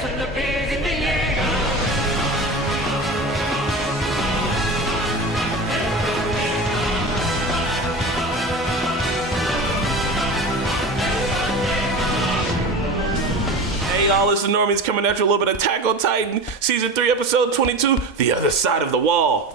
Y'all, it's the Normies coming at you a little bit of Attack on Titan, Season 3, Episode 22, The Other Side of the Wall.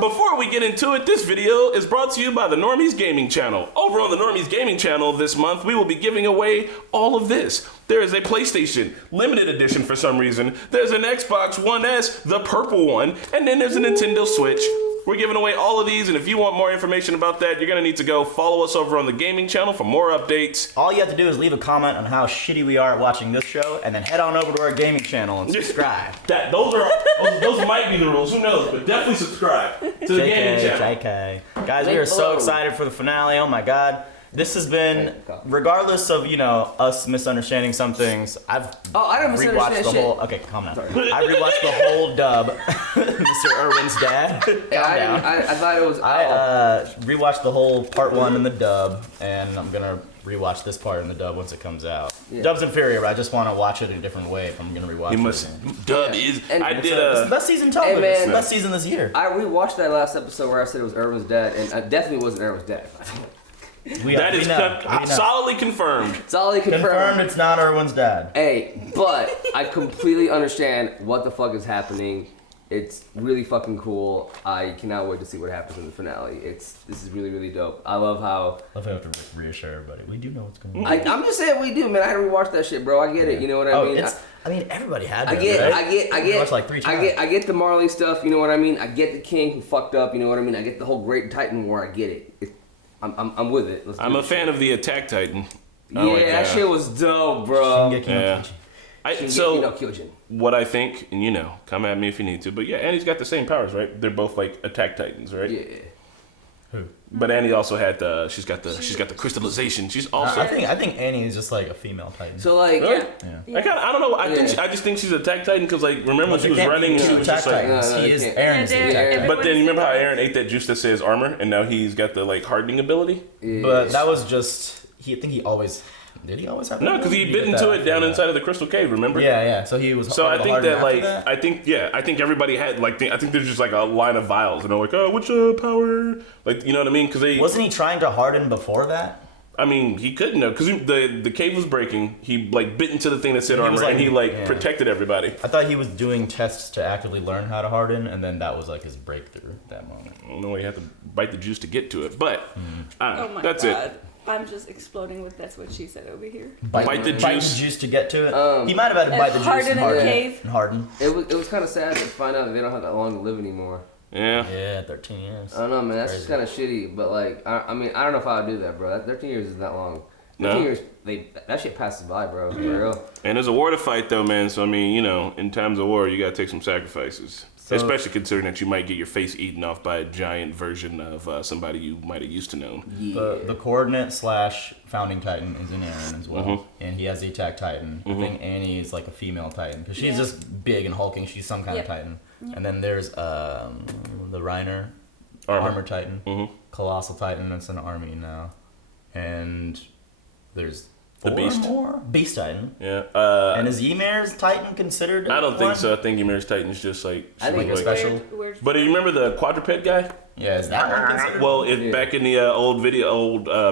Before we get into it, this video is brought to you by the Normies Gaming Channel. Over on the Normies Gaming Channel this month, we will be giving away all of this. There is a PlayStation Limited Edition for some reason. There's an Xbox One S, the purple one, and then there's a Nintendo Switch. We're giving away all of these, and if you want more information about that, you're going to need to go follow us over on the gaming channel for more updates. All you have to do is leave a comment on how shitty we are at watching this show, and then head on over to our gaming channel and subscribe. Those might be the rules, who knows, but definitely subscribe to the gaming channel. JK. Guys, we are so excited for the finale. Oh my god. This has been, regardless of, us misunderstanding some things, I don't rewatched the whole. Okay, calm down. I rewatched the whole dub. Mr. Irwin's dad. Calm down. I thought it was. I rewatched the whole part 1 in the dub, and I'm gonna rewatch this part in the dub once it comes out. Yeah. Dub's inferior, but I just want to watch it a different way if I'm gonna rewatch it. Dub is. It's the best season television. It's the best season this year. I rewatched that last episode where I said it was Irwin's dad, and it definitely wasn't Irwin's dad. That is solidly confirmed. Solidly confirmed. It's not Irwin's dad. Hey, but I completely understand what the fuck is happening. It's really fucking cool. I cannot wait to see what happens in the finale. This is really, really dope. I love how I have to reassure everybody. We do know what's going on. I'm just saying we do, man. I had to rewatch that shit, bro. I get it. You know what I mean? I mean, everybody had that. I get. Watched like 3 times. I get the Marley stuff. You know what I mean? I get the king who fucked up. You know what I mean? I get the whole Great Titan War. I get it. I'm with it. I'm a fan of the Attack Titan. That shit was dope, bro. What I think, and come at me if you need to, but yeah, Annie's got the same powers, right? They're both like Attack Titans, right? Yeah. Who? But Annie also had she's got the crystallization. She's also. I think Annie is just like a female Titan. So like, really? Yeah. I don't know. I just think she's a Attack Titan because like remember when she was running, she was just like. He is Aaron's Attack Titan. But then you remember how Aaron ate that juice that says armor, and now he's got the like hardening ability. Yeah. But that was just. I think he always. Did he always have that? No, because he bit into it down inside of the crystal cave. Remember? Yeah. So he was. So I think that like I think everybody had like I think there's just like a line of vials, and they're like, oh, which power? Like you know what I mean? Because wasn't he trying to harden before that? I mean, he couldn't have because the cave was breaking. He like bit into the thing that said armor, and he protected everybody. I thought he was doing tests to actively learn how to harden, and then that was like his breakthrough at that moment. I don't know. He had to bite the juice to get to it, but I don't know. That's God. it. I'm just exploding with that's what she said over here. Bite the juice to get to it. He might have had to bite the juice and harden. It was kind of sad to find out that they don't have that long to live anymore. Yeah, 13 years. I don't know, man. That's just kind of shitty. But like, I mean, I don't know if I would do that, bro. 13 years isn't that long. 13 years, that shit passes by, bro. For real. And there's a war to fight, though, man. So I mean, in times of war, you gotta take some sacrifices. So, especially considering that you might get your face eaten off by a giant version of somebody you might have used to know. Yeah. The coordinate / founding Titan is in Aaron as well, and he has the Attack Titan. I think Annie is like a female Titan because she's just big and hulking. She's some kind of Titan. And then there's the Reiner, Armor Titan, Colossal Titan. That's an army now, and there's. The Beast. Beast Titan. Yeah. And is Ymir's Titan considered? I don't think so. I think Ymir's Titan is just like. I think it's special. But you remember the quadruped guy? Yeah, is that one considered? Well, back in the old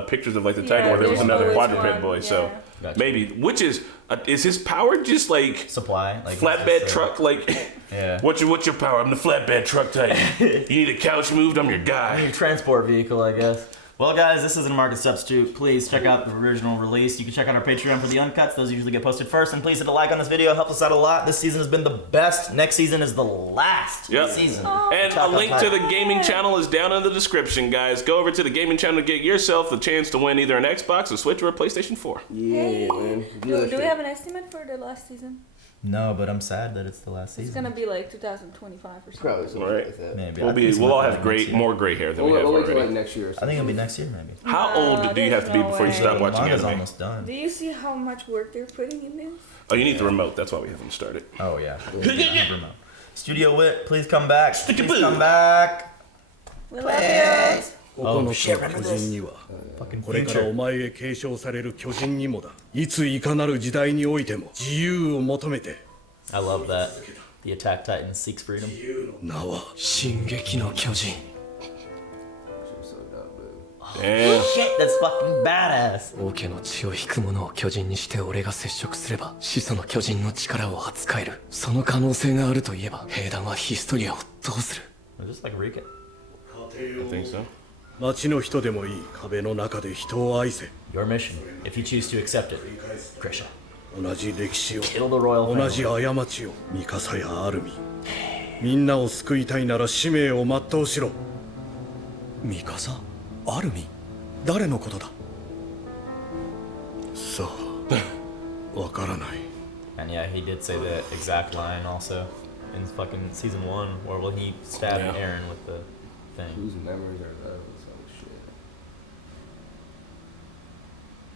pictures of like the Titan War, there was another quadruped boy. So maybe, which is his power just like supply, like flatbed truck, like. Yeah. What's your power? I'm the flatbed truck Titan. You need a couch moved? I'm your guy. Your transport vehicle, I guess. Well, guys, this isn't a market substitute. Please check out the original release. You can check out our Patreon for the uncuts. Those usually get posted first. And please hit a like on this video. It helps us out a lot. This season has been the best. Next season is the last season. And a link to the gaming channel is down in the description, guys. Go over to the gaming channel to get yourself the chance to win either an Xbox, a Switch, or a PlayStation 4. Yeah, man. Do we have an estimate for the last season? No, but I'm sad that it's the last season. It's gonna be like 2025 or something. Probably something like that. Maybe. We'll all have more gray hair than we have We'll wait till already. like next year. I think it'll be next year, maybe. How old do you have to be before you stop watching Manga's anime? Almost done. Do you see how much work they're putting in this? Oh, you need the remote. That's why we haven't started. Oh yeah. Studio Wit, please come back. Please come back. We love you. 9つの巨人にはこれからお前へ継承される巨人にもだ。いついかなる時代においても自由を求めて。 I love that. The Attack Titan seeks freedom. 名は進撃の巨人。 Damn. Shit, that's fucking badass. 王家の血を引く者を巨人にして俺が接触すれば始祖の巨人の力を扱える。その可能性があるといえば兵団はヒストリアをどうする？ Just like Rika. I think so. 町の人でもいい。壁の中で人を愛せ。 Your mission, if you choose to accept it. Krisha. 同じ歴史を Kill the royal 同じ family. 過ちをミカサやアルミ。みんなを救いたいなら使命を全うしろ。ミカサ？アルミ？誰のことだ？さあ、わからない。 And yeah, he did say the exact line also in fucking season 1, where will he stab Yeah. Eren with the thing. Whose memories are those? Oh shit.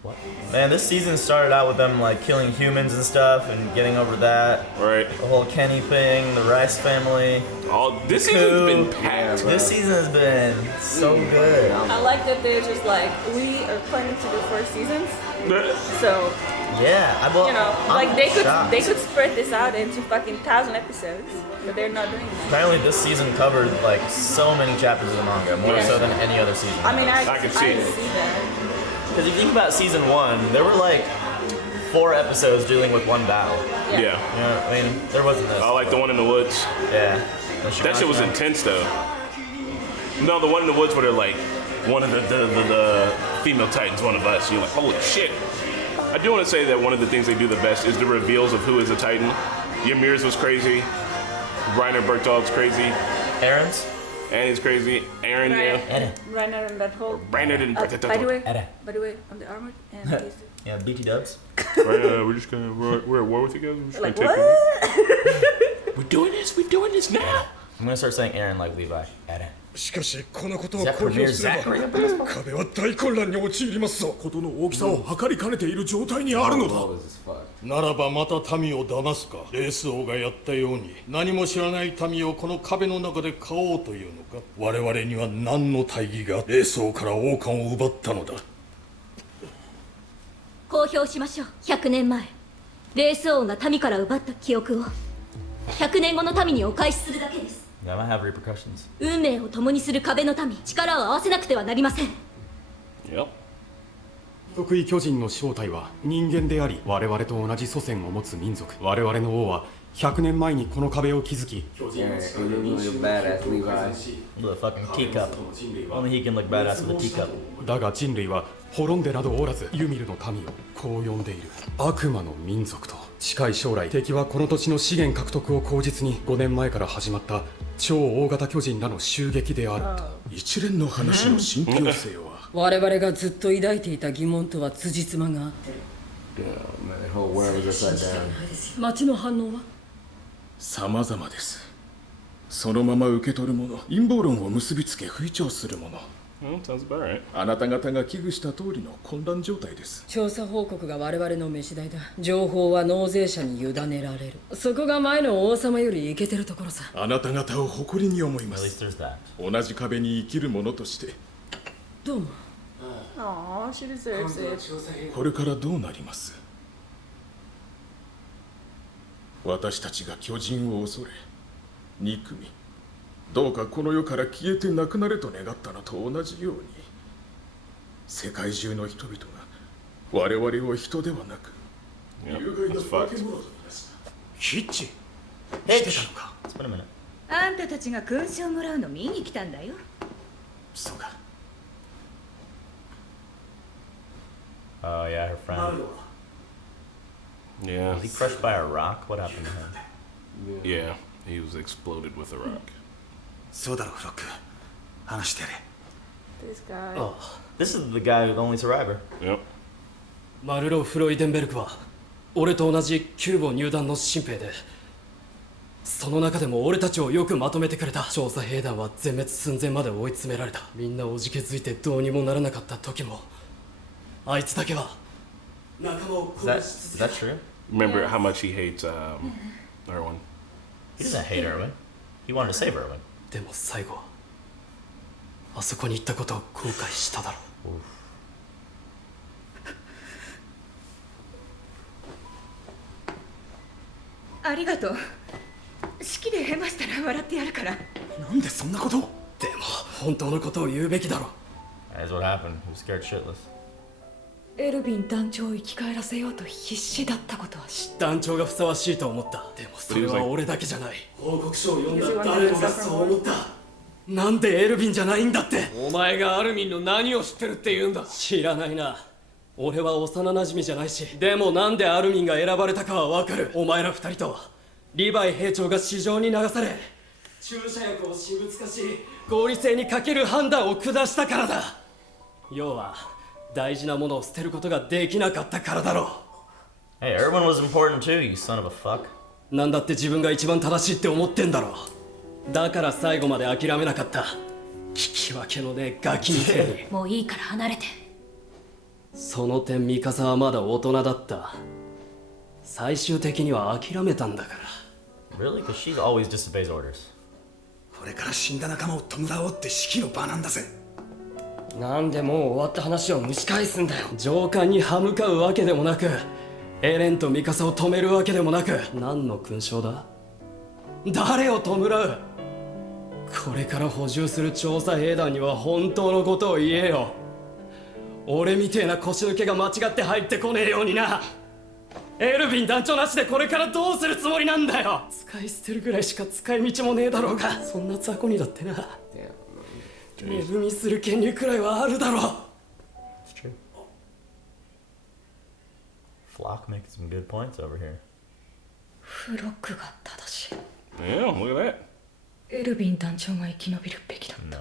What? Man, this season started out with them like killing humans and stuff and getting over that. Right. The whole Kenny thing, the Rice family. All this season's been packed. This season has been so good. I like that they're just like, we are planning to do 4 seasons. So, Yeah, you know, like I'm they shocked. could spread this out into fucking 1,000 episodes, but they're not doing that. Apparently, this season covered like so many chapters of the manga, more so than any other season. I mean, I can see it. see that. Because if you think about season 1, there were like 4 episodes dealing with one battle. Yeah. You know, I mean, there wasn't this. I like the one in the woods. Yeah. That shit was intense though. No, the one in the woods where they're like, one of the female titans, one of us. You're like, holy shit. I do want to say that one of the things they do the best is the reveals of who is a titan. Ymir's was crazy. Reiner Bergdahl's crazy. Aaron's? Annie's crazy. Aaron, yeah. Eren. Right now in that whole. Reiner didn't. By Eren. the way, on the armor and he's Yeah, BT dubs. We're just gonna we're at war with you guys. We're just like, gonna take what? We're doing this now. I'm gonna start saying Aaron like Levi. Eren. しかしこのことを Is that 公表 Premier すれば Zachary up in this one? 壁は大混乱に陥りますぞ。ことの大きさを測りかねている状態にあるのだ。 Low as fuck. ならばまた民を騙すか。レース王がやったように何も知らない民をこの壁の中で買おうというのか。我々には何の大義がレース王から王冠を奪ったのだ。公表しましょう。100年前レース王が民から奪った記憶を100年後の民にお返しするだけです。 That might have repercussions. 運命を共にする壁の民、力を合わせなくてはなりません。 Yep. 得意巨人の正体は人間であり、我々と同じ祖先を持つ民族。我々の王は100年前にこの壁を築き、 Yeah, you're badass Levi. The fucking teacup. Only he can look badass with a teacup. だが人類は滅んでなどおらず、ユミルの民をこう呼んでいる。悪魔の民族と。近い将来、敵はこの土地の資源獲得を口実に5年前から始まった超大型巨人らの襲撃であると。一連の話の信憑性は我々がずっと抱いていた疑問とは辻褄が合ってる。 Yeah, man, that whole world was upside down. 町の反応は様々です。そのまま受け取るもの、陰謀論を結びつけ吹聴するもの。 Well, sounds about right. あなた方が危惧した通りの混乱状態です。調査報告が我々の飯代だ。情報は納税者に委ねられる。そこが前の王様よりイケてるところさ。あなた方を誇りに思いま At す。 least there's that. 同じ壁に生きる者としてどうも。 Aw, she deserves it. これからどうなります？私たちが巨人を恐れ憎み、どうかこの世から消えてなくなれと願ったのと同じように、世界中の人々が我々を人ではなく Yep. 有害な That's 化 fucked. け物とみなす。ヒッチ Hitch! Let's put him in it. あんたたちが勲章もらうの見に来たんだよ。そうか。 Oh yeah, her friend. Yeah. Was he crushed by a rock? What happened to him? Yeah. He was exploded with a rock. そうだろフロック。話してやれ。 This guy. Oh. This is the guy who's the only survivor. Yep. マルロ・フロイデンベルクは俺と同じキューボ入団の新兵で、その中でも俺たちをよくまとめてくれた。調査兵団は全滅寸前まで追い詰められた。みんなおじけづいてどうにもならなかった時も、あいつだけは仲間を Is that true? Remember how much he hates Erwin. He doesn't hate Erwin. He wanted to save Erwin. でも最後あそこに行ったことを後悔しただろう。ありがとう。式でヘマしたら笑ってやるから。なんでそんなことを。でも本当のことを言うべきだろ。 That's what happened. He was scared shitless. エルヴィン団長を生き返らせようと必死だったことは知っ団長がふさわしいと思った。でもそれは俺だけじゃない。報告書を読んだ誰もがそう思った。なんでエルヴィンじゃないんだって。お前がアルミンの何を知ってるって言うんだ。知らないな。俺は幼馴染じゃないし。でもなんでアルミンが選ばれたかはわかる。お前ら二人とリヴァイ兵長が市場に流され、注射薬を私物化し、合理性に欠ける判断を下したからだ。要は大事なものを捨てることができなかったからだろう。Hey, Erwin was important too, you son of a fuck. なんだって自分が一番正しいって思ってんだろ。だから最後まで諦めなかった。聞き分けのねえガキみてえに。もういいから離れて。その点ミカサはまだ大人だった。最終的には諦めたんだから。Really? Because she always disobeys orders. これから死んだ仲間を弔おうって式の場なんだぜ。なんでもう終わった話を蒸し返すんだよ。上官に歯向かうわけでもなく、エレンとミカサを止めるわけでもなく、何の勲章だ。誰を弔う。これから補充する調査兵団には本当のことを言えよ。俺みてえな腰抜けが間違って入ってこねえようにな。エルヴィン団長なしでこれからどうするつもりなんだよ。使い捨てるぐらいしか使い道もねえだろうが、そんな雑魚にだってな。値踏みする権利くらいはあるだろう。 It's true. Flock making some good points over here. フロックが正しい。Yeah, look at that. エルヴィン団長が生き延びるべきだった。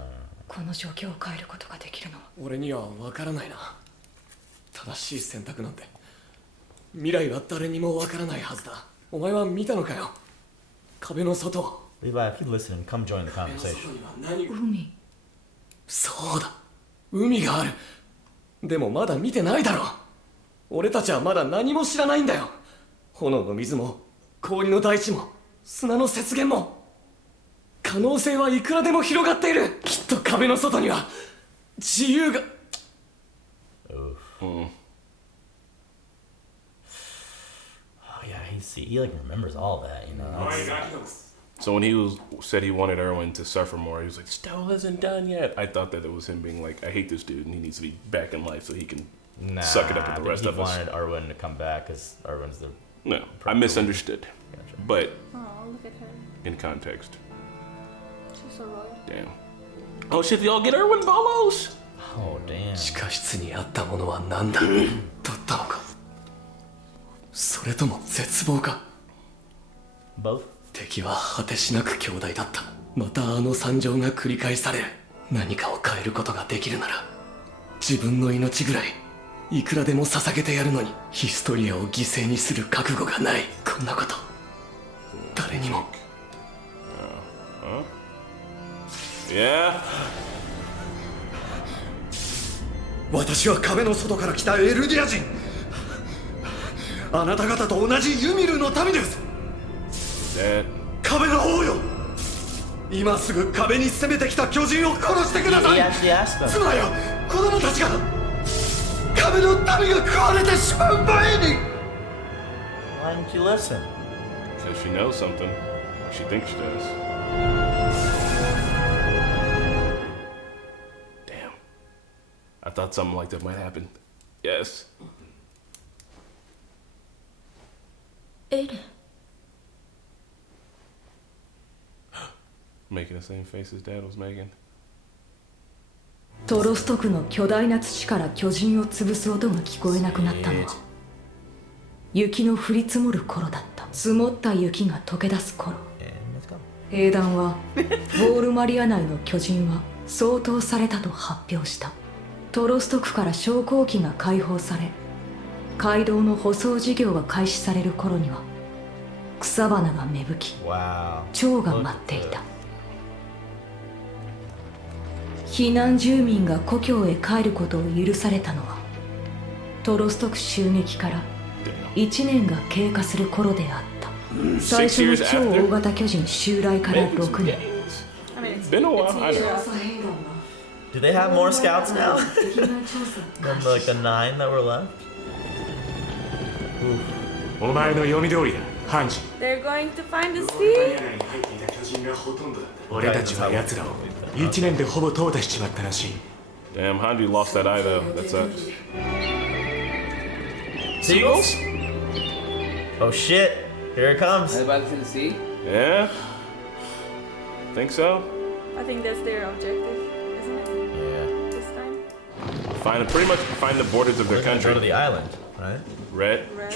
この状況を変えることができるのは俺には分からないな。正しい選択なんて未来は誰にも分からないはずだ。お前は見たのかよ、壁の外。 Levi, if you listen, come join the conversation. 海。そうだ、海がある。でもまだ見てないだろ。俺たちはまだ何も知らないんだよ。炎の水も氷の大地も砂の雪原も。可能性はいくらでも広がっている。きっと壁の外には自由が。Oh yeah, he like remembers all that, you know. So when he said he wanted Erwin to suffer more, he was like, "Still isn't done yet." I thought that it was him being like, "I hate this dude, and he needs to be back in life so he can suck it up with the rest of us." He wanted Erwin to come back because Erwin's the. No, I misunderstood. Gotcha. But Oh, look at her. in context, She's so royal. damn. Oh shit! Y'all get Erwin bolos? Oh damn. 地下室にあったものは何だだったのか、それとも絶望か。 Both. 敵は果てしなく強大だった。またあの惨状が繰り返される。何かを変えることができるなら自分の命ぐらいいくらでも捧げてやるのに、ヒストリアを犠牲にする覚悟がない。こんなこと誰にも。Yeah. 私は壁の外から来たエルディア人。あなた方と同じユミルの民です。壁の王よ、今すぐ壁に攻めてきた巨人を殺してください。妻よ、子供たちが壁の民が食われてしまう前に。 Why didn't you listen? Because she knows something. Or she thinks she does. Damn. I thought something like that might happen. Yes. エレン。Making the same face his dad was making. トロスト区の巨大な土から巨人を潰す音が聞こえなくなったのは雪の降り積もる頃だった。積もった雪が溶け出す頃、兵団はウォールマリア内の巨人は掃討されたと発表した。トロスト区から昇降機が解放され、街道の舗装事業が開始される頃には草花が芽吹き、蝶が舞っていた。避難住民が故郷へ帰ることを許されたのはトロスト区襲撃から1年が経過する頃であった。最初の超大型巨人襲来から6年。Do they have more scouts now than like the 9 that were left? お前の読み通りだ、ハンジ。 They're going to find the sea. 俺たちは奴らを1年でほぼ淘汰しちまったらしい。 Damn, Hanji lost that eye though. That sucks. Seagulls? Oh shit! Here it comes. Are they about to the sea? Yeah. Think so? I think that's their objective, isn't it? Yeah. This time. Pretty much find the borders of their They're gonna country. go to the island, right? Red. Red.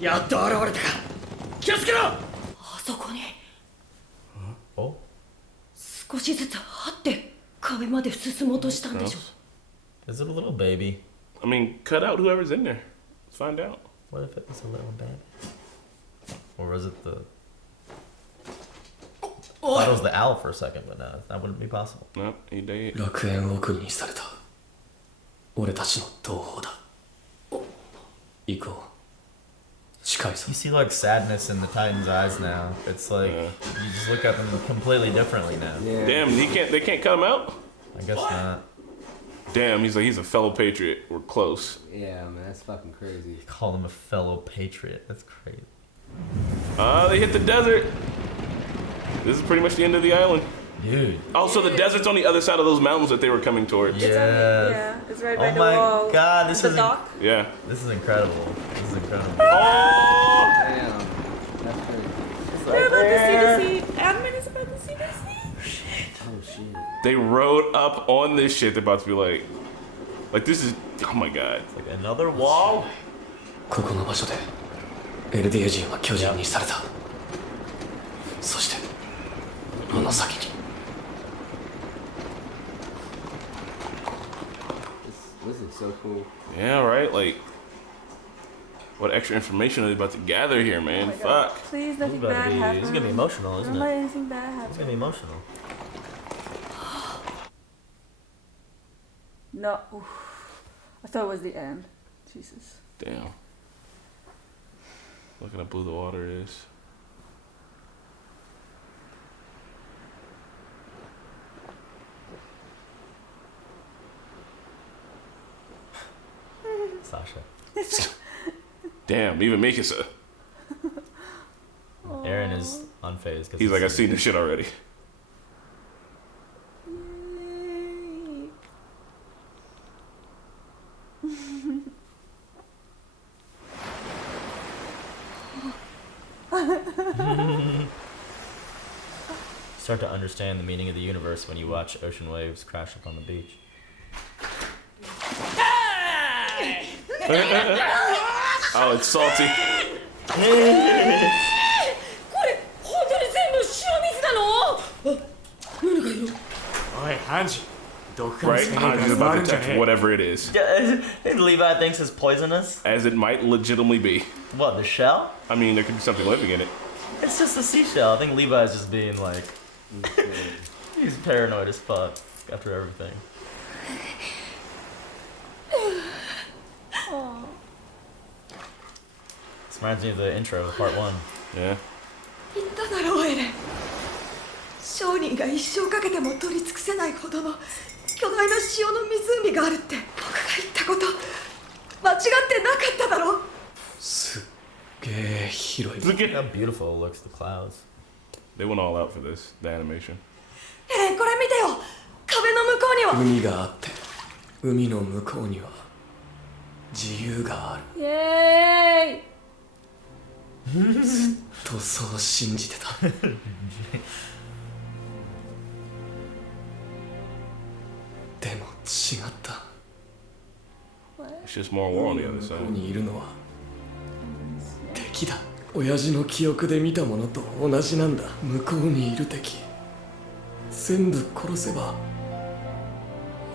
やっと現れたか。気をつけろ。あそこに Oh. 少しずつ張って壁まで進もうとしたんでしょ。 Is it a little baby? I mean, cut out whoever's in there. Let's find out. What if it was a little baby? Or was it the... I thought it was the owl for a second, but no, that wouldn't be possible. No, he dead. 楽園を国にされた俺たちの同胞だ。行こう。近いぞ。 You see like sadness in the Titan's eyes now. It's like, you just look at them completely differently now. Yeah. Damn, they can't cut him out? I guess not. Damn, he's a fellow patriot. We're close. Yeah, man, that's fucking crazy. Call them a fellow patriot. That's crazy. They hit the desert. This is pretty much the end of the island. Dude. Also, the desert's on the other side of those mountains that they were coming towards. Yeah. It's right by Oh the my wall. god, this the is dock. Yeah. This is incredible. This is incredible. Oh! Damn. That's crazy. They're about to see the sea. Admin is about to see the sea. Oh shit. They rode up on this shit. They're about to be like this is. Oh my god. It's like another wall. ここの場所でエルディア人は巨人にされた。そしてあの先に。 This is so cool. Yeah, right. Like, what extra information are they about to gather here, man? Oh my God. Fuck. Please, nothing bad happens. This is gonna be emotional, isn't Don't let it? anything bad happen. It's gonna be emotional. No. Oof. I thought it was the end. Jesus. Damn. Look at how blue the water is. Sasha. Damn, even Mikasa. Aaron is unfazed. 'Cause He's like, I've seen this shit already. Start to understand the meaning of the universe when you watch ocean waves crash up on the beach. Oh, it's salty. これ本当に全部塩水なの？何がいる？おい、ハンジ。毒から Right? せないから Hanji's 奪わ about る to んじゃ touch ねえ。 whatever it is. Levi thinks it's poisonous. As it might legitimately be. What, the shell? I mean, there could be something living in it. It's just a seashell. I think Levi's just being like... he's paranoid as fuck after everything. This reminds me of the intro of part 1. Yeah. 言っただろうエレン。商人が一生かけても取り尽くせないほどの巨大な塩の湖があるって僕が言ったこと間違ってなかっただろう。すっげえ広い。 Look at How beautiful it looks, the clouds. They went all out for this, the animation. エレンこれ見てよ。壁の向こうには。海があって海の向こうには自由がある。イエーイ。ずっとそう信じてた。でも違った。 It's just more war on the other 向こ side. うにいるのは敵だ。親父の記憶で見たものと同じなんだ。向こうにいる敵全部殺せば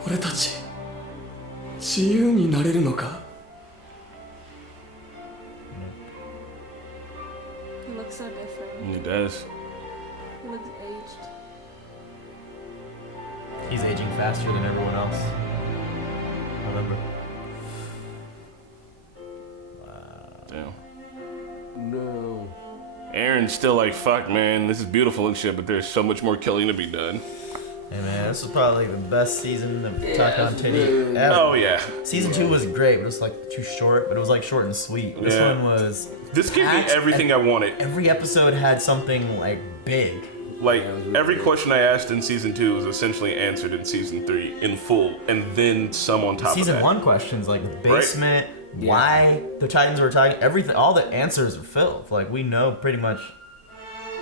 俺たち自由になれるのか。 He looks so different. It does. He looks aged. He's aging faster than everyone else. Remember? Damn. No. Aaron's still like, fuck, man, this is beautiful and shit, but there's so much more killing to be done. Hey man, this was probably the best season of Attack on Titan ever. Oh yeah. Season 2 was great, but it was like too short. But it was like short and sweet. This one was. This gave me everything I wanted. Every episode had something like big. Like every question I asked in season 2 was essentially answered in season 3 in full, and then some on top of that. Season 1 questions like the basement, why the Titans were attacking, everything, all the answers are filled. Like we know pretty much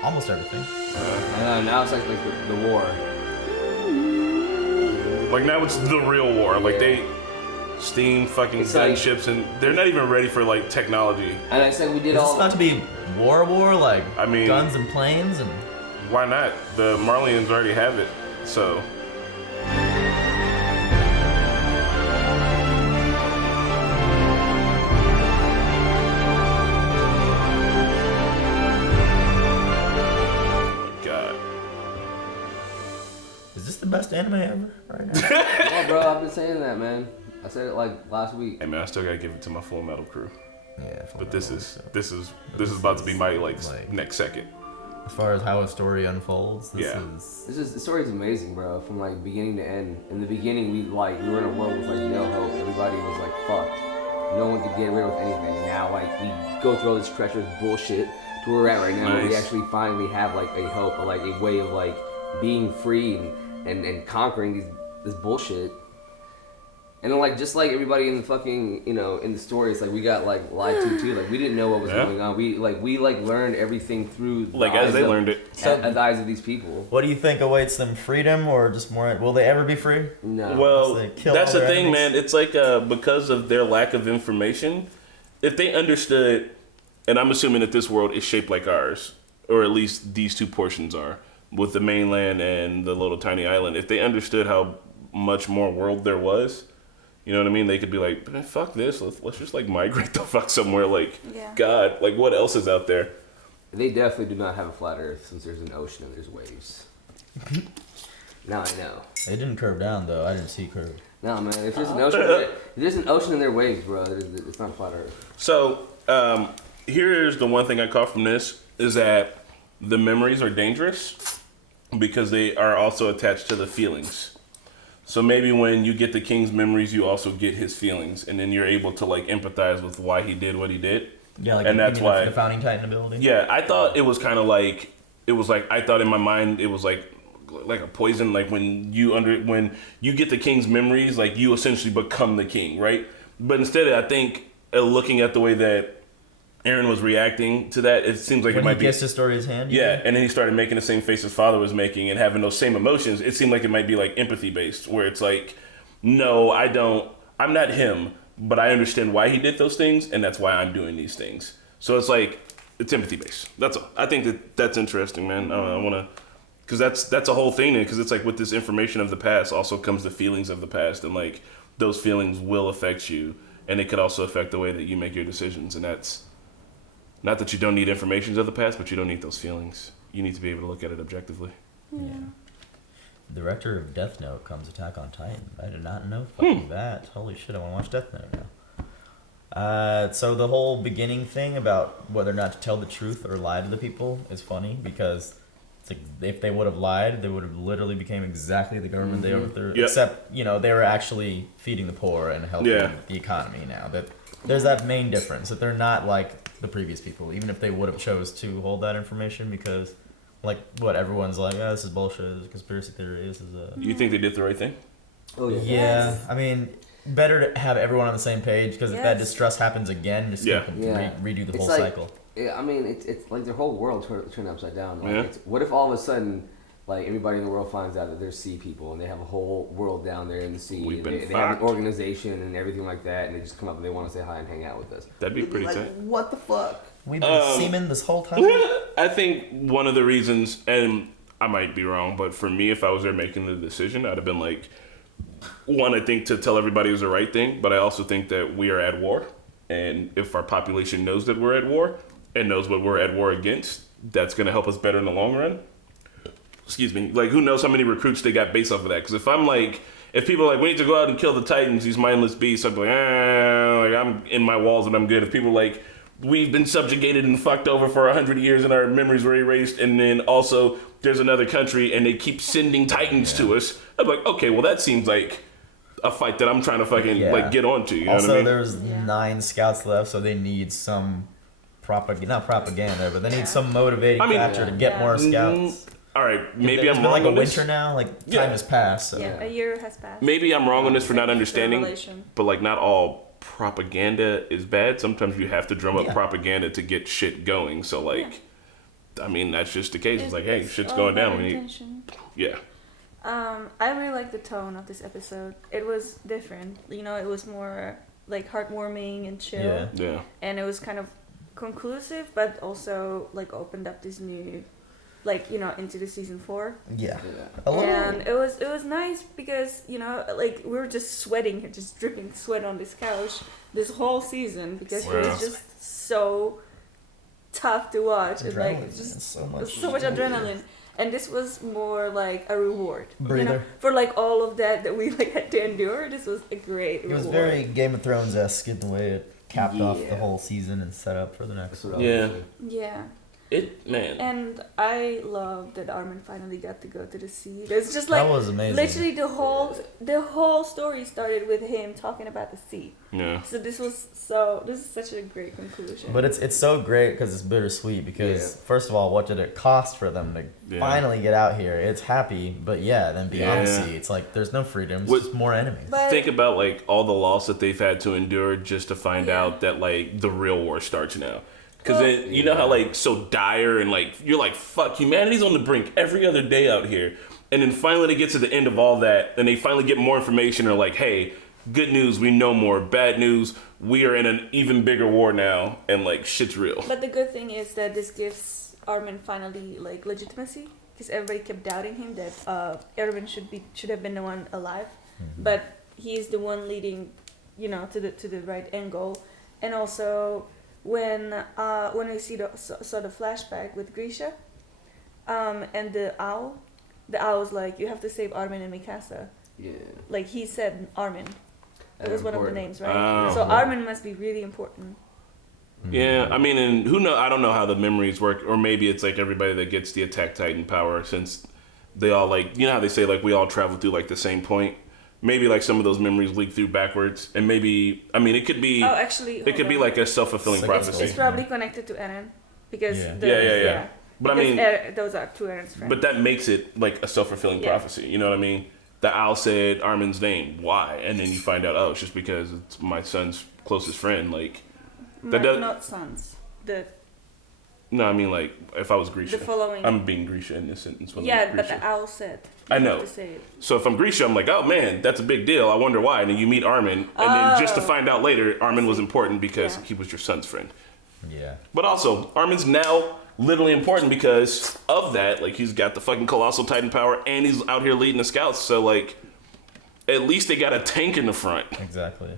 almost everything. Now it's like the war. Like now it's the real war. Like they steam fucking gunships, and they're not even ready for like technology. And I said we did Is all. this about to be war, like I mean, guns and planes and. Why not? The Marlians already have it, so. Is this the best anime ever right now? Yeah, bro, I've been saying that, man. I said it like last week. Hey man, I still gotta give it to my Full Metal crew. Yeah, but this is about to be my like next second. As far as how a story unfolds, the story is amazing, bro. From like beginning to end. In the beginning, we were in a world with like no hope. Everybody was like fucked. No one could get away with anything. Now like we go through all this treacherous bullshit to where we're at right now. Where we actually finally have like a hope, or like a way of like being free and conquering this bullshit. And then, like, just like everybody in the fucking, in the story, it's like we got like lied to too. Like we didn't know what was going on. We learned everything through like as they learned it. At the eyes of these people. What do you think awaits them? Freedom or just more? Will they ever be free? No. Well, that's the thing, man. It's like because of their lack of information, if they understood, and I'm assuming that this world is shaped like ours, or at least these two portions are, with the mainland and the little tiny island. If they understood how much more world there was. You know what I mean? They could be like, fuck this. Let's just like migrate the fuck somewhere. Like, God, like what else is out there? They definitely do not have a flat Earth since there's an ocean and there's waves. Now I know. They didn't curve down though. I didn't see curve. No man, if there's an ocean, and there are waves, bro. It's not a flat Earth. So here's the one thing I caught from this is that the memories are dangerous because they are also attached to the feelings. So maybe when you get the king's memories, you also get his feelings, and then you're able to like empathize with why he did what he did. Yeah, like and that's why the founding titan ability. Yeah, I thought it was kind of like I thought in my mind it was like a poison. Like when you get the king's memories, like you essentially become the king, right? But instead, I think looking at the way that Aaron was reacting to that, it seems like when it might be. He kissed his story his hand. Yeah, and then he started making the same face his father was making and having those same emotions. It seemed like it might be like empathy based, where it's like, no, I'm not him, but I understand why he did those things, and that's why I'm doing these things. So it's like it's empathy based. That's all. I think that's interesting, man. I want to, because that's a whole thing, because it's like with this information of the past also comes the feelings of the past, and like those feelings will affect you, and it could also affect the way that you make your decisions, and that's. Not that you don't need information of the past, but you don't need those feelings. You need to be able to look at it objectively. Yeah. The director of Death Note comes Attack on Titan. I did not know fucking that. Holy shit, I want to watch Death Note now. So the whole beginning thing about whether or not to tell the truth or lie to the people is funny because it's like if they would have lied, they would have literally became exactly the government they overthrew. Yep. Except, they were actually feeding the poor and helping the economy now. There's that main difference, that they're not like the previous people, even if they would have chose to hold that information, because everyone's like, this is bullshit, this is a conspiracy theory, this is a... You think they did the right thing? Oh yeah. Yeah, I mean, better to have everyone on the same page, because if that distress happens again, just redo the whole cycle. Yeah, I mean, it's like their whole world turned upside down. Like, what if all of a sudden, like, everybody in the world finds out that they're sea people, and they have a whole world down there in the sea, and they have an organization and everything like that, and they just come up and they want to say hi and hang out with us. That'd be pretty tight. What the fuck? We've been seamen this whole time? I think one of the reasons, and I might be wrong, but for me, if I was there making the decision, I'd have been like, one, I think to tell everybody it was the right thing, but I also think that we are at war, and if our population knows that we're at war, and knows what we're at war against, that's going to help us better in the long run. Excuse me. Like, who knows how many recruits they got based off of that? Because if people are like, we need to go out and kill the Titans, these mindless beasts, I'd be like, I'm in my walls and I'm good. If people are like, we've been subjugated and fucked over for 100 years and our memories were erased, and then also there's another country and they keep sending Titans to us. I'm like, okay, well that seems like a fight that I'm trying to fucking like get onto. You know what I mean? There's 9 scouts left, so they need some not propaganda, but they need some motivating factor to get more scouts. All right, maybe I'm wrong like on a this. winter now, like time has passed. So. Yeah, a year has passed. Maybe I'm wrong on this for not understanding, Revelation. but like not all propaganda is bad. Sometimes you have to drum up propaganda to get shit going. So like, I mean, that's just the case. It's like, hey, shit's going down. Yeah. I really like the tone of this episode. It was different. You know, it was more like heartwarming and chill. Yeah. And it was kind of conclusive, but also like opened up this new, like, you know, into the season 4. Yeah. And it was nice because, you know, like we were just sweating, just dripping sweat on this couch this whole season because it was just so tough to watch. It's like just so much adrenaline. And this was more like a reward, you know, for like all of that we like had to endure. This was a great reward. It was very Game of Thrones-esque in the way it capped off the whole season and set up for the next one. Yeah. Man. And I love that Armin finally got to go to the sea. It's just like that was amazing. Literally the whole story started with him talking about the sea. Yeah. So this is such a great conclusion. But it's so great because it's bittersweet because first of all, what did it cost for them to finally get out here? It's happy, but then beyond the sea, it's like there's no freedom. It's just more enemies. But think about like all the loss that they've had to endure just to find out that like the real war starts now. Because you know how like so dire and like you're like, fuck, humanity's on the brink every other day out here. And then finally they get to the end of all that and they finally get more information. They're like, hey, good news, we know more. Bad news, we are in an even bigger war now and like shit's real. But the good thing is that this gives Armin finally like legitimacy because everybody kept doubting him that Armin should have been the one alive. But he's the one leading, you know, to the right end goal. And also when we saw the flashback with Grisha, and the owl was like, you have to save Armin and Mikasa. Yeah. Like he said Armin. It was one of the names, right? Oh. So Armin must be really important. Yeah, I mean, and who know? I don't know how the memories work, or maybe it's like everybody that gets the Attack Titan power, since they all like, you know how they say like we all travel through like the same point. Maybe like some of those memories leak through backwards, and maybe it could be. Oh, actually, it could be like a self-fulfilling prophecy. It's probably connected to Eren, because yeah. But because I mean, those are two Eren's friends. But that makes it like a self-fulfilling prophecy. You know what I mean? The owl said Armin's name. Why? And then you find out, oh, it's just because it's my son's closest friend. Like that does not sons. No, I mean like if I was Grisha. The following. I'm being Grisha in this sentence. Yeah, but the owl said. I know. So if I'm Grisha, I'm like, oh man, that's a big deal. I wonder why. And then you meet Armin, and then just to find out later, Armin was important because he was your son's friend. Yeah. But also, Armin's now literally important because of that. Like he's got the fucking colossal Titan power, and he's out here leading the scouts. So like, at least they got a tank in the front. Exactly.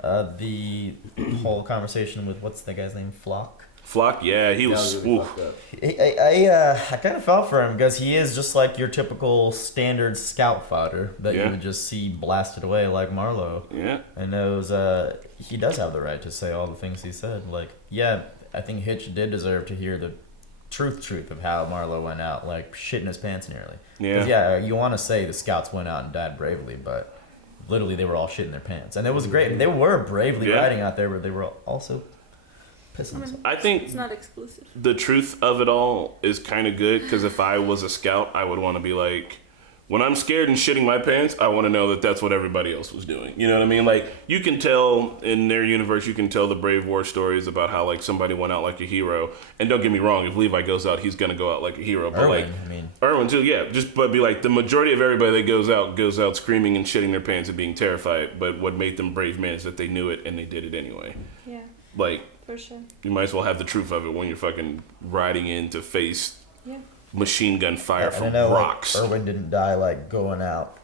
The whole conversation with what's the guy's name, Flock. Flock, yeah, he was. I kind of felt for him because he is just like your typical standard scout fodder that you would just see blasted away like Marlowe. Yeah. And it was he does have the right to say all the things he said. Like, yeah, I think Hitch did deserve to hear the truth of how Marlowe went out, like shitting his pants nearly. Yeah, you want to say the scouts went out and died bravely, but literally they were all shitting their pants, and it was great. They were bravely riding out there, but they were also. I think it's not exclusive. The truth of it all is kind of good because if I was a scout, I would want to be like, when I'm scared and shitting my pants, I want to know that that's what everybody else was doing. You know what I mean? Like you can tell in their universe, you can tell the brave war stories about how like somebody went out like a hero. And don't get me wrong, if Levi goes out, he's gonna go out like a hero. But Erwin, Erwin too, yeah. But be like the majority of everybody that goes out screaming and shitting their pants and being terrified. But what made them brave men is that they knew it and they did it anyway. Yeah. Like. For sure. You might as well have the truth of it when you're fucking riding in to face machine gun fire from rocks. Like, Erwin didn't die like going out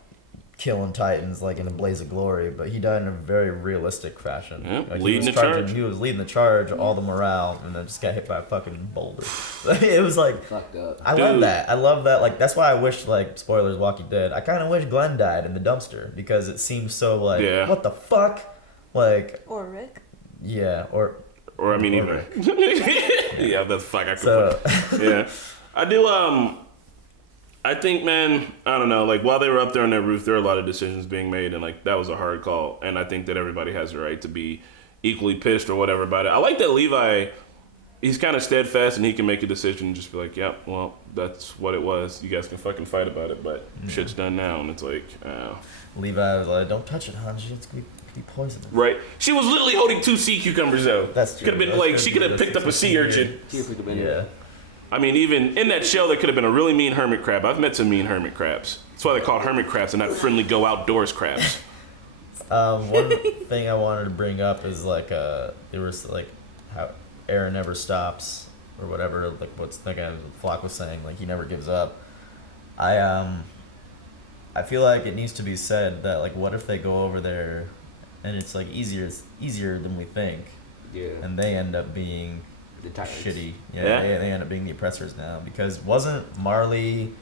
killing Titans like in a blaze of glory, but he died in a very realistic fashion. Yeah, like, leading the charge. He was leading the charge, all the morale, and then just got hit by a fucking boulder. It was like fucked up. I love that. Like that's why I wish, like, spoilers, Walking Dead. I kind of wish Glenn died in the dumpster because it seems so like what the fuck, like or Rick. Yeah, or Or I mean, even yeah, that's fuck. I could So yeah, I do. I think, man, I don't know. Like while they were up there on their roof, there were a lot of decisions being made, and like that was a hard call. And I think that everybody has the right to be equally pissed or whatever about it. I like that Levi. He's kind of steadfast, and he can make a decision and just be like, "Yep, well, that's what it was. You guys can fucking fight about it, but shit's done now." And it's like, Levi was like, "Don't touch it, Hanji. It's gonna be poisonous." right? She was literally holding 2 sea cucumbers, though. That's true. Could have been That's like true. she could have picked up a sea urchin. Yeah. I mean, even in that shell, there could have been a really mean hermit crab. I've met some mean hermit crabs. That's why they're called hermit crabs and not friendly go outdoors crabs. One thing I wanted to bring up is like there was like how Aaron never stops or whatever. Like what's the guy Flock was saying, like he never gives up. I feel like it needs to be said that like what if they go over there and it's like easier than we think. Yeah. And they end up being The Titans. shitty. Yeah. They end up being the oppressors now because wasn't Marley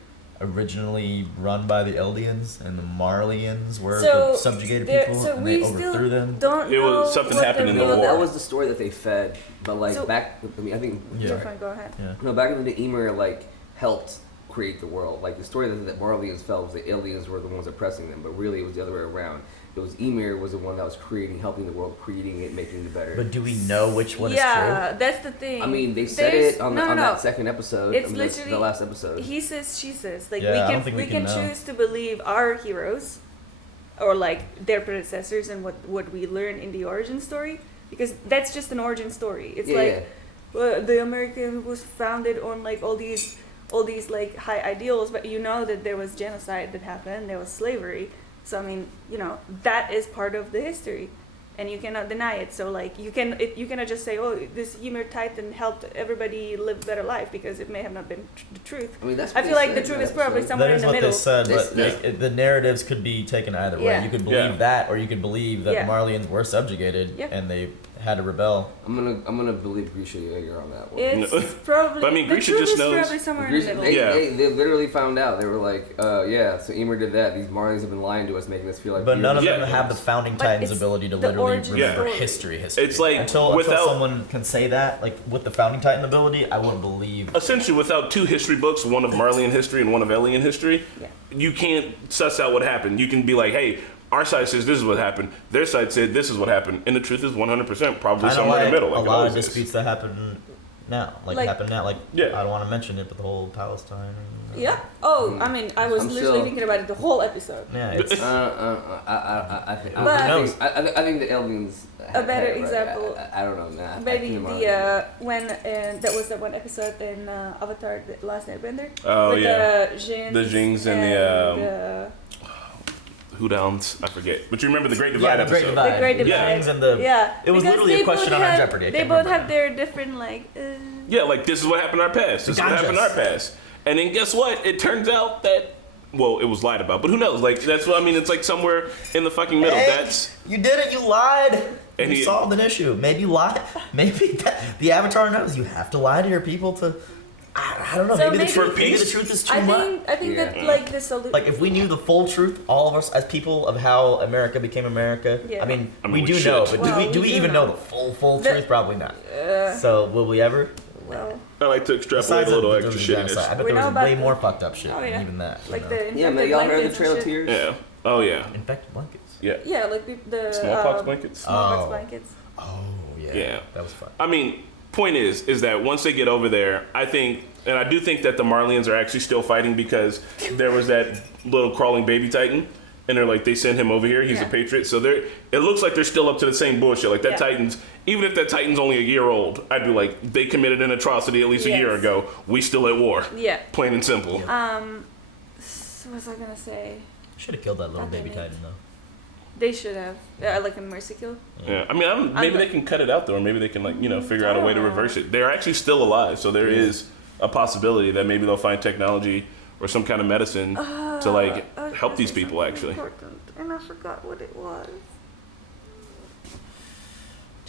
originally run by the Eldians and the Marleyans were the subjugated people and they overthrew them? Don't It know was something what happened in the real- war. That was the story that they fed, but like So- back. I mean, I think Yeah. Fine, go ahead. Yeah. no, back in the day, Ymir like helped create the world. Like the story that Marleyans felt was the aliens were the ones oppressing them, but really it was the other way around. It was Ymir was the one that was helping the world, creating it, making it better. But do we know which one Yeah, that's the thing. I mean, they said There's- it on, no, on no, that no. second episode. It's I mean, literally the last episode. He says, she says. Like Yeah, I don't we think can, we can know. choose to believe our heroes, or like their predecessors, and what we learn in the origin story, because that's just an origin story. It's Yeah, like the American was founded on like all these like high ideals, but you know that there was genocide that happened, there was slavery. So I mean, you know, that is part of the history, and you cannot deny it. So like you cannot just say, oh, this Ymir Titan helped everybody live a better life, because it may have not been the truth. I mean, that's. I what feel they like the said in truth that is probably episode. somewhere That in is the what middle. they said, but This- like, the narratives could be taken either way. Yeah. You could believe Yeah. that, or you could believe that Yeah. the Marleyans were subjugated Yeah. and they had to rebel. I'm gonna believe Grisha Yeager on that one. It's probably. But I mean, the Grisha truth just is knows- probably somewhere in the Grisha, middle. they, Yeah. they literally found out. They were like, yeah, so Ymir did that. These Marlians have been lying to us, making us feel like. But none of Yeah. them have the founding But Titans' it's ability to the literally origin remember story. history. It's like, until without- someone can say that, like with the founding Titan ability, I wouldn't believe. Essentially, without 2 history books, one of Marleyan history and one of Alien history, Yeah. you can't suss out what happened. You can be like, hey, our side says this is what happened. Their side said this is what happened. And the truth is 100% probably Kinda somewhere in the like middle. Like a it lot of always is. disputes that happen now, Like- happen now. Like Yeah. I don't want to mention it, but the whole Palestine. Yeah. Oh, I mean, I was I'm literally still- thinking about it the whole episode. Yeah, it's I think. But- I think the aliens. A better had it right. example. I don't know. Nah, Maybe I think the when that was that one episode in Avatar: The Last Airbender. Oh, with yeah. The Jins, The Jings and the, Who Downs? I forget. But you remember the Great Divide the Great episode. Divide. The Great The Divide. Kings and the yeah. It was because literally they a question both on had- Jeopardy. I They can't both remember have their different like. Yeah, like this is what happened in our past. This is what happened in our past. And then guess what? It turns out that, well, it was lied about, but who knows? Like that's what I mean. It's like somewhere in the fucking middle. Hey, That's you did it. You lied. And You he- solved an issue. Maybe lie. Maybe the Avatar knows you have to lie to your people to. I don't know. So maybe, maybe- maybe the truth is too I much. think that Yeah. like the solution. Like if we knew the full truth, all of us as people of how America became America. Yeah. I mean, I mean, we we do should. know, but Well, do we we do even know. know the full The- truth? Probably not. So will we ever? well, I like to extrapolate a Besides little the extra genocide, I shittiness. bet We there know was about way the- more fucked up shit Oh, yeah. than even that. like you know? the Yeah, infected man, y'all heard blankets the Trail and of shit. Tears? Yeah. Oh yeah. Infected blankets. Yeah. Yeah, like the Smallpox blankets. Smallpox Oh. blankets. Oh yeah. Yeah. That was fun. I mean, point is that once they get over there, I think, and I do think that the Marlians are actually still fighting because there was that little crawling baby Titan, and they're like, they sent him over here. He's a Yeah. patriot, so they're. It looks like they're still up to the same bullshit. Like that Yeah. Titan's, even if that Titan's only a year old, I'd be like, they committed an atrocity at least a year Yes. ago. We still at war. Yeah. Plain and simple. So what was I gonna say? Should have killed that little God baby damn it. Titan though. They should have like a mercy kill. Yeah, I mean, maybe they can cut it out though, or maybe they can figure out a way to reverse it. They're actually still alive, so there is a possibility that maybe they'll find technology or some kind of medicine to help these people. Actually, Important, and I forgot what it was.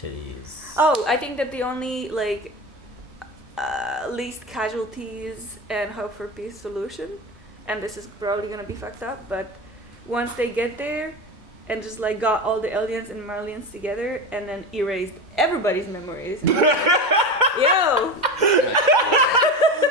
Titties. Oh, I think that the only least casualties and hope for peace solution, and this is probably gonna be fucked up, but once they get there, and just like got all the aliens and Marlians together and then erased everybody's memories. Yo!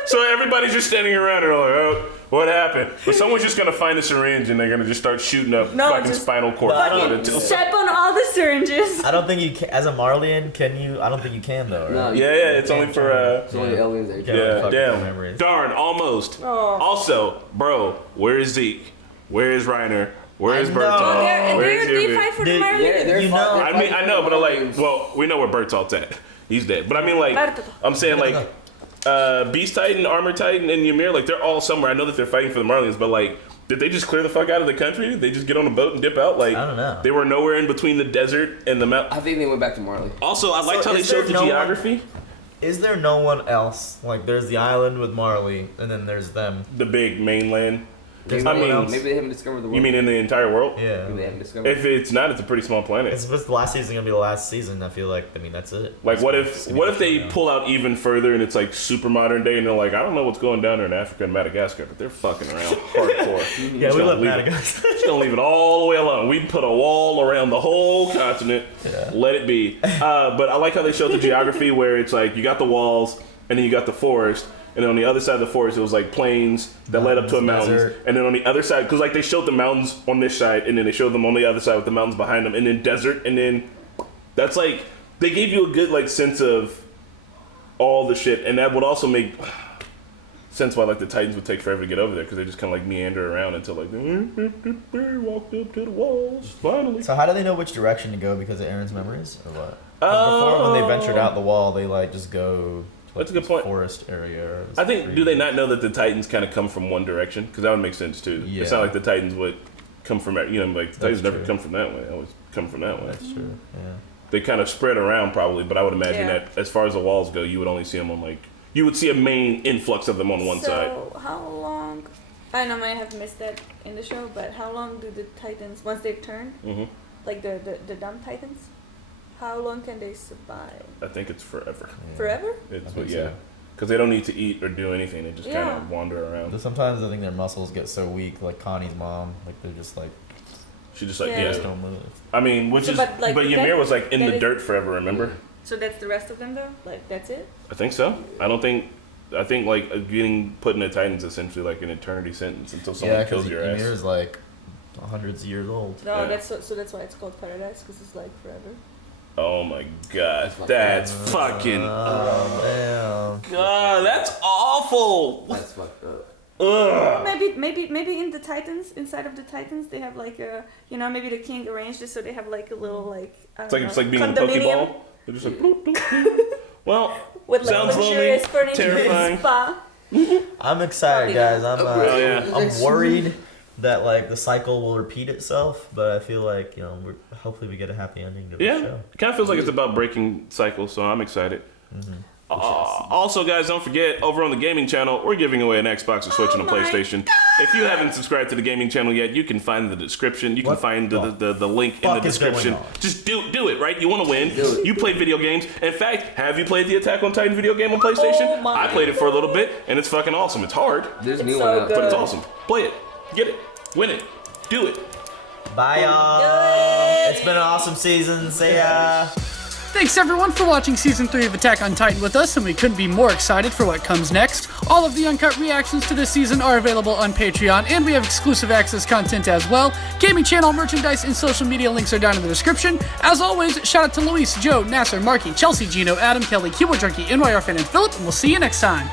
So everybody's just standing around and they're like, oh, what happened? But someone's just gonna find a syringe and they're gonna just start shooting up fucking just spinal cord. fucking step on all the syringes. I don't think you can, as a Marlian, can you? I don't think you can though, right? No, Yeah, it's only for it's only aliens that you yeah, fucking damn. memories. Darn, almost. Oh. Also, bro, where is Zeke? Where is Reiner? Where is I know. Bertolt? Where is They Yubi? fight for the Dude, Marlians. they're You fi- know- they're I mean, fighting I know, for but like, aliens. well, we know where Bertolt's at. He's dead. But I mean, like, Bertolt. I'm saying, like, Beast Titan, Armor Titan, and Ymir, like, they're all somewhere. I know that they're fighting for the Marlians, but like, did they just clear the fuck out of the country? Did they just get on a boat and dip out? Like, I don't know. They were nowhere in between the desert and the mountain. I think they went back to Marley. Also, I liked how they is there showed the no one- geography. Is there no one else? Like, there's the island with Marley, and then there's them. The big mainland. There's I no one mean, else? Maybe they haven't discovered the world. You mean in the entire world? Yeah. Maybe they haven't discovered. If it's not, it's a pretty small planet. It's the last season gonna be the last season. I feel like. I mean, that's it. Like, what It's if gonna be they shut down. pull out even further and it's like super modern day and they're like, I don't know what's going down there in Africa and Madagascar, but they're fucking around hardcore. Yeah, Just we gonna love leave it- Madagascar. Just gonna leave it all the way alone. We put a wall around the whole continent. Yeah. Let it be. But I like how they showed the geography where it's like you got the walls and then you got the forest. And then on the other side of the forest, it was like plains that led up to a mountain. Desert. And then on the other side, because like they showed the mountains on this side, and then they showed them on the other side with the mountains behind them, and then desert, and then that's like they gave you a good like sense of all the shit, and that would also make sense why like the Titans would take forever to get over there because they just kind of like meander around until like walked up to the walls finally. So how do they know which direction to go because of Aaron's memories, or what? 'Cause before, when they ventured out the wall, they like just go. To, like, That's a good this point. Forest area. or this I think tree. do they not know that the Titans kind of come from one direction? Because that would make sense too. Yeah. It's not like the Titans would come from like the Titans That's never true. come from that way. They always come from that way. That's true. Yeah. They kind of spread around probably, but I would imagine Yeah. that as far as the walls go, you would only see them on like you would see a main influx of them on one side. So how long? I know I might have missed that in the show, but how long do the Titans once they've turned, Hmm. like the dumb Titans, how long can they survive? I think it's forever. Forever? It's think yeah, so. because they don't need to eat or do anything. They just kind Yeah. of wander around. But sometimes I think their muscles get so weak, like Connie's mom, like they're just like She just like Yeah. yeah. just don't move. I mean, which So, is but, like, Ymir that- was like in that the is- dirt forever. Remember? So that's the rest of them though? Like that's it? I think so. I think like getting put in the Titans is essentially like an eternity sentence until someone Yeah, kills because your ass. Ymir's like hundreds of years old. No, Yeah. that's so that's why it's called paradise because it's like forever. Oh my god, that's fucking. Oh God, that's awful. That's fucked up. Ugh. Maybe in the Titans, inside of the Titans, they have like a maybe the king arranged it so they have like a little like I don't know, It's like being in a condominium Pokeball. They're just like. bloop, bloop, bloop. Well, with like sounds lonely, luxurious furniture, terrifying. spa. damn. I'm excited, guys. Oh, yeah. I'm worried that like the cycle will repeat itself, but I feel like hopefully we get a happy ending to the Yeah, show. it kind of feels like it's about breaking cycles, so I'm excited. Also, guys, don't forget, over on the gaming channel, we're giving away an Xbox, a Switch, and a PlayStation. If you haven't subscribed to the gaming channel yet, you can find the description. You can What find the the link in the fuck is going description. on? Just do it, right? You want to win. Do it. You play video games. In fact, have you played the Attack on Titan video game on PlayStation? Oh my I played it for a little bit, and it's fucking awesome. It's hard, There's a new so one out. good. but it's awesome. Play it. Get it. Win it. Do it. Bye, y'all. It's been an awesome season. See ya. Thanks everyone for watching Season 3 of Attack on Titan with us, and we couldn't be more excited for what comes next. All of the uncut reactions to this season are available on Patreon, and we have exclusive access content as well. Gaming channel, merchandise, and social media links are down in the description. As always, shout out to Luis, Joe, Nasser, Marky, Chelsea, Gino, Adam, Kelly, Keyboard Junkie, NYR Fan, and Philip, and we'll see you next time.